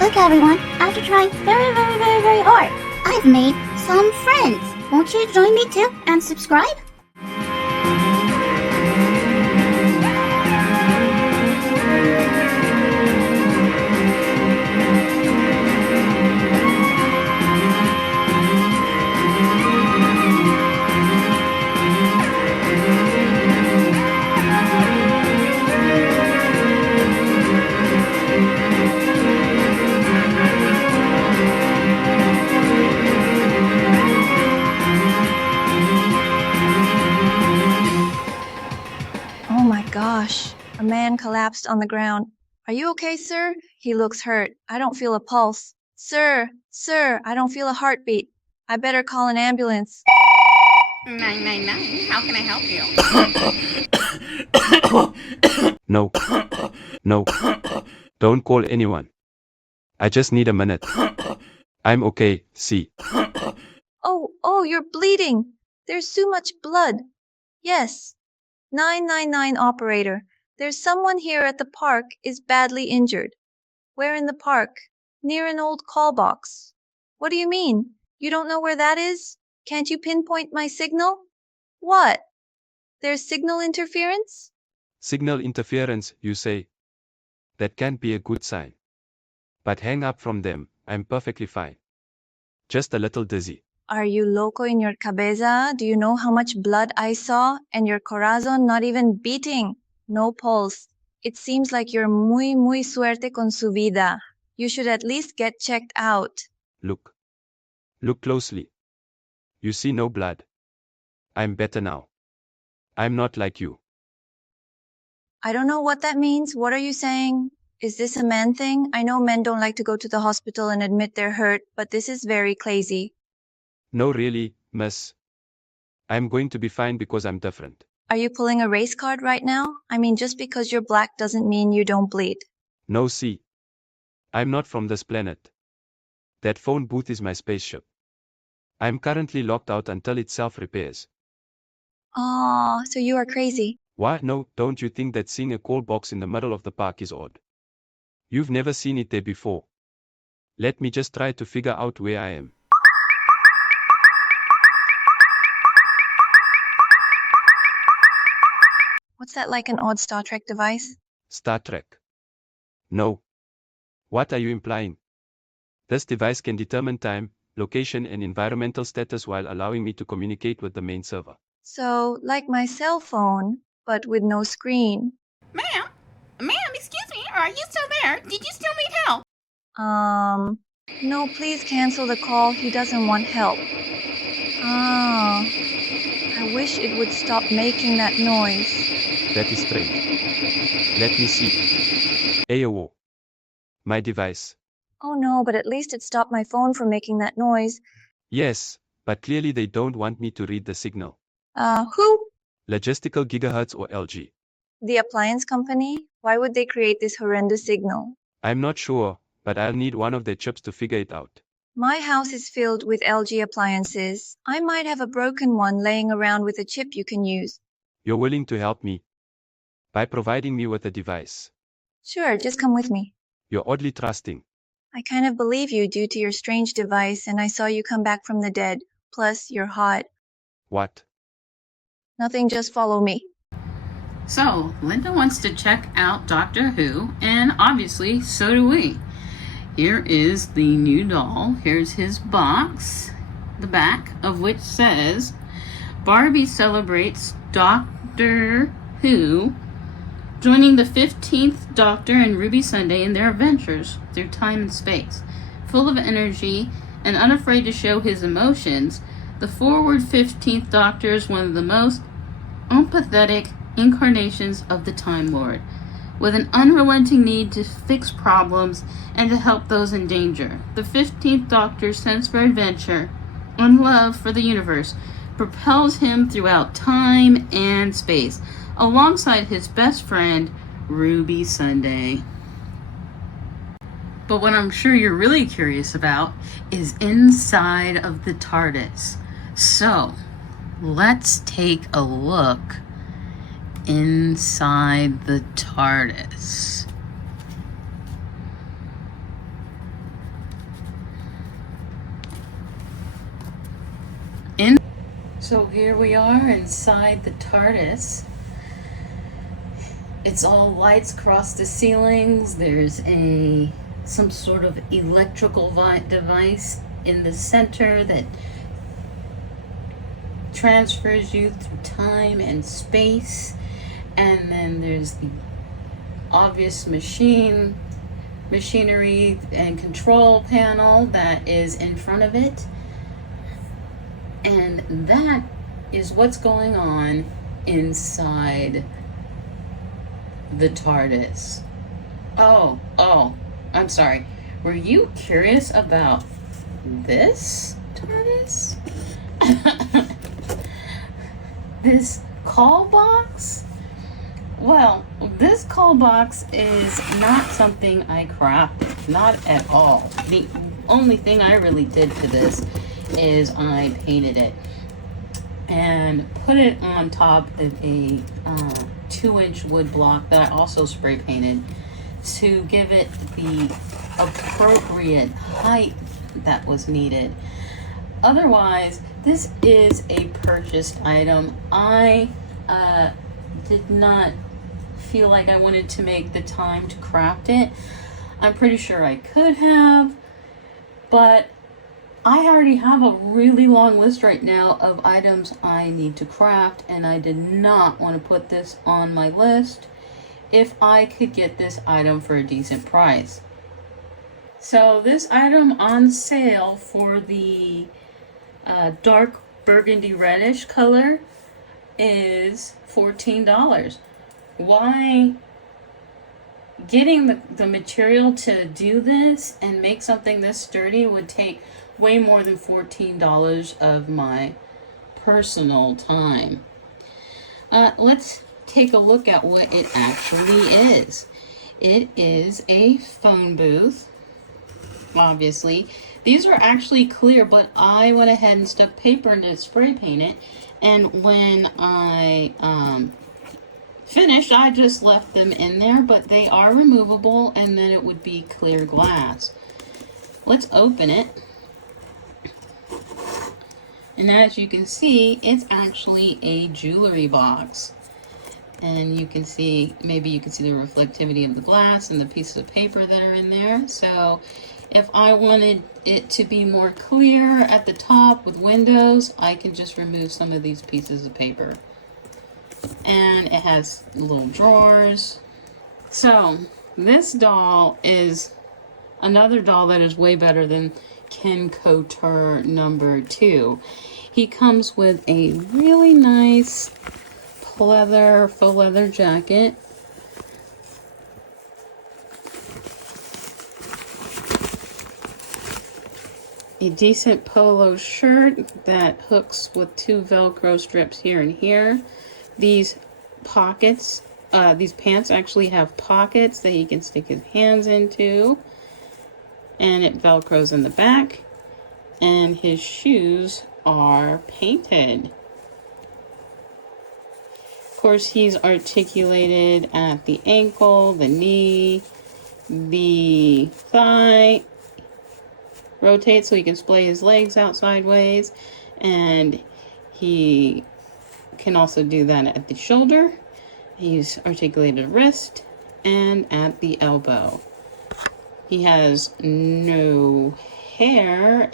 Look everyone, after trying very hard, I've made some friends. Won't you join me too and subscribe? Gosh, a man collapsed on the ground. Are you okay, sir? He looks hurt. I don't feel a pulse. Sir, I don't feel a heartbeat. I better call an ambulance. 999, how can I help you? No. No. Don't call anyone. I just need a minute. I'm okay, see. Oh, you're bleeding. There's too much blood. Yes. 999 operator. There's someone here at the park is badly injured. Where in the park? Near an old call box. What do you mean? You don't know where that is? Can't you pinpoint my signal? What? There's signal interference? Signal interference, you say? That can't be a good sign. But hang up from them, I'm perfectly fine. Just a little dizzy. Are you loco in your cabeza? Do you know how much blood I saw? And your corazon not even beating. No pulse. It seems like you're muy suerte con su vida. You should at least get checked out. Look. Look closely. You see no blood. I'm better now. I'm not like you. I don't know what that means. What are you saying? Is this a man thing? I know men don't like to go to the hospital and admit they're hurt, but this is very crazy. No, really, miss. I'm going to be fine because I'm different. Are you pulling a race card right now? I mean, just because you're black doesn't mean you don't bleed. No, see. I'm not from this planet. That phone booth is my spaceship. I'm currently locked out until it self-repairs. Oh, so you are crazy. Why? No, don't you think that seeing a call box in the middle of the park is odd? You've never seen it there before. Let me just try to figure out where I am. What's that, like an odd Star Trek device? Star Trek. No. What are you implying? This device can determine time, location and environmental status while allowing me to communicate with the main server. So, like my cell phone, but with no screen. Ma'am, excuse me, are you still there? Did you still need help? No, please cancel the call. He doesn't want help. I wish it would stop making that noise. That is strange. Let me see. AOO. My device. Oh no, but at least it stopped my phone from making that noise. Yes, but clearly they don't want me to read the signal. Who? Logistical Gigahertz or LG. The appliance company? Why would they create this horrendous signal? I'm not sure, but I'll need one of their chips to figure it out. My house is filled with LG appliances. I might have a broken one laying around with a chip you can use. You're willing to help me? By providing me with a device. Sure, just come with me. You're oddly trusting. I kind of believe you due to your strange device, and I saw you come back from the dead. Plus, you're hot. What? Nothing, just follow me. So, Linda wants to check out Doctor Who, and obviously, so do we. Here is the new doll. Here's his box, the back of which says, Barbie celebrates Doctor Who, joining the 15th Doctor and Ruby Sunday in their adventures through time and space. Full of energy and unafraid to show his emotions, the forward 15th Doctor is one of the most empathetic incarnations of the Time Lord, with an unrelenting need to fix problems and to help those in danger. The 15th Doctor's sense for adventure and love for the universe propels him throughout time and space, alongside his best friend, Ruby Sunday. But what I'm sure you're really curious about is inside of the TARDIS. So, let's take a look inside the TARDIS. So here we are inside the TARDIS. It's all lights across the ceilings. There's some sort of electrical device in the center that transfers you through time and space. And then there's the obvious machinery and control panel that is in front of it. And that is what's going on inside the TARDIS. Oh, I'm sorry. Were you curious about this TARDIS? This call box? Well, this call box is not something I crafted, not at all. The only thing I really did to this is I painted it and put it on top of a 2-inch wood block that I also spray painted to give it the appropriate height that was needed. Otherwise, this is a purchased item. I did not feel like I wanted to make the time to craft it. I'm pretty sure I could have, but I already have a really long list right now of items I need to craft, and I did not want to put this on my list if I could get this item for a decent price. So this item on sale for the dark burgundy reddish color is $14. Why? Getting the material to do this and make something this sturdy would take way more than $14 of my personal time. Let's take a look at what it actually is. It is a phone booth, obviously. These are actually clear, but I went ahead and stuck paper into spray paint it, and when I finished, I just left them in there, but they are removable, and then it would be clear glass. Let's open it. And as you can see, it's actually a jewelry box. And you can see, maybe you can see the reflectivity of the glass and the pieces of paper that are in there. So if I wanted it to be more clear at the top with windows, I can just remove some of these pieces of paper. And it has little drawers. So this doll is another doll that is way better than Ken Couture #2. He comes with a really nice faux leather jacket. A decent polo shirt that hooks with 2 Velcro strips here and here. These pockets, these pants actually have pockets that he can stick his hands into. And it Velcros in the back. And his shoes are painted. Of course, he's articulated at the ankle, the knee, the thigh. Rotate so he can splay his legs out sideways. And he can also do that at the shoulder. He's articulated wrist and at the elbow. He has no hair.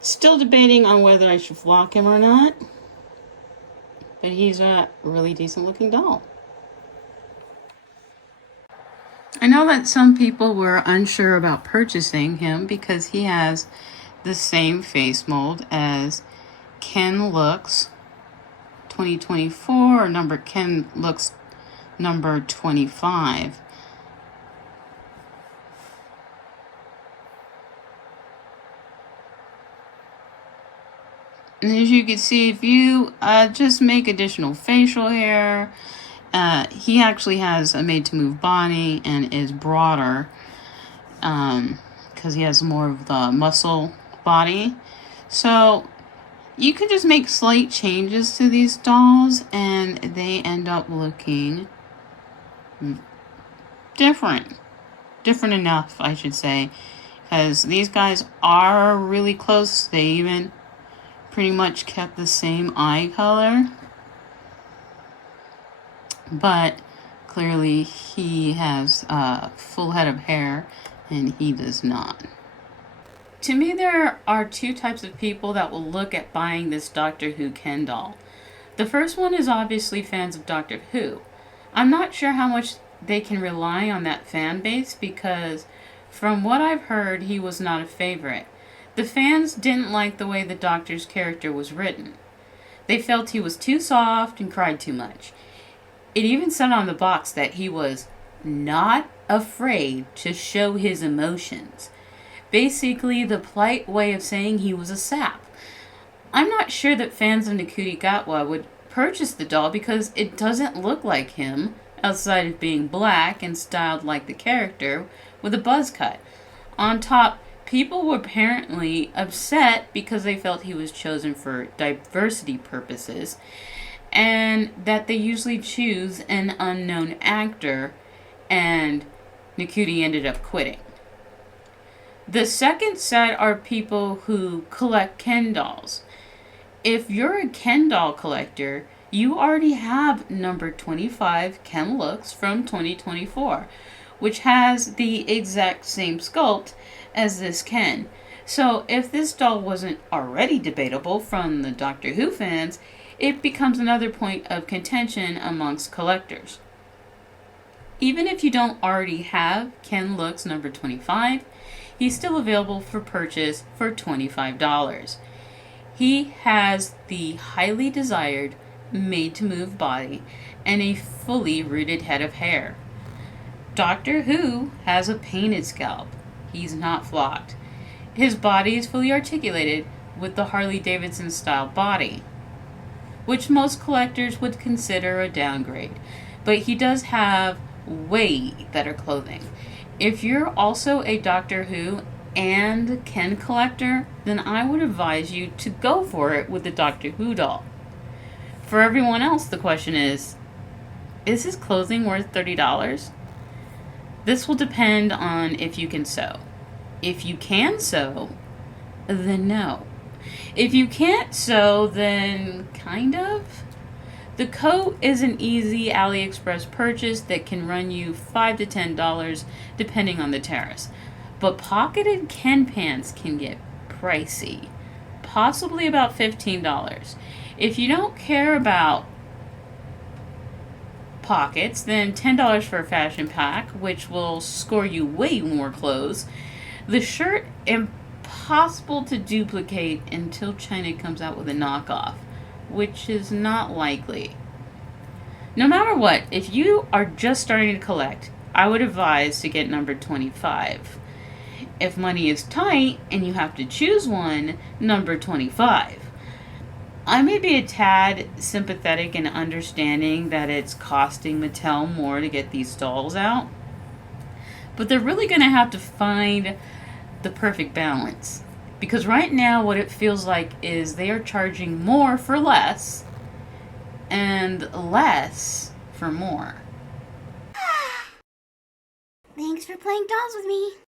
Still debating on whether I should flock him or not. But he's a really decent looking doll. I know that some people were unsure about purchasing him because he has the same face mold as Ken Looks 2024 or Ken Looks number 25. And as you can see, if you just make additional facial hair, he actually has a made-to-move body and is broader because he has more of the muscle body. So you can just make slight changes to these dolls and they end up looking different enough, I should say, because these guys are really close. They even pretty much kept the same eye color, but clearly he has a full head of hair and he does not. To me, there are two types of people that will look at buying this Doctor Who Ken doll. The first one is obviously fans of Doctor Who. I'm not sure how much they can rely on that fan base because from what I've heard, he was not a favorite. The fans didn't like the way the Doctor's character was written. They felt he was too soft and cried too much. It even said on the box that he was not afraid to show his emotions. Basically, the polite way of saying he was a sap. I'm not sure that fans of Ncuti Gatwa would purchase the doll because it doesn't look like him, outside of being black and styled like the character with a buzz cut. On top, people were apparently upset because they felt he was chosen for diversity purposes and that they usually choose an unknown actor, and Ncuti ended up quitting. The second set are people who collect Ken dolls. If you're a Ken doll collector, you already have number 25 Ken Looks from 2024, which has the exact same sculpt as this Ken. So if this doll wasn't already debatable from the Doctor Who fans, it becomes another point of contention amongst collectors. Even if you don't already have Ken Looks number 25, he's still available for purchase for $25. He has the highly desired made-to-move body and a fully rooted head of hair. Doctor Who has a painted scalp. He's not flocked. His body is fully articulated with the Harley-Davidson style body, which most collectors would consider a downgrade, but he does have way better clothing. If you're also a Doctor Who and Ken collector, then I would advise you to go for it with the Doctor Who doll. For everyone else, the question is his clothing worth $30? This will depend on if you can sew. If you can sew, then no. If you can't sew, then kind of. The coat is an easy AliExpress purchase that can run you $5 to $10 depending on the terrace. But pocketed Ken pants can get pricey, possibly about $15. If you don't care about pockets, then $10 for a fashion pack, which will score you way more clothes. The shirt, impossible to duplicate until China comes out with a knockoff, which is not likely. No matter what, if you are just starting to collect, I would advise to get number 25. If money is tight and you have to choose one, number 25. I may be a tad sympathetic in understanding that it's costing Mattel more to get these dolls out, but they're really going to have to find the perfect balance. Because right now what it feels like is they are charging more for less and less for more. Thanks for playing dolls with me.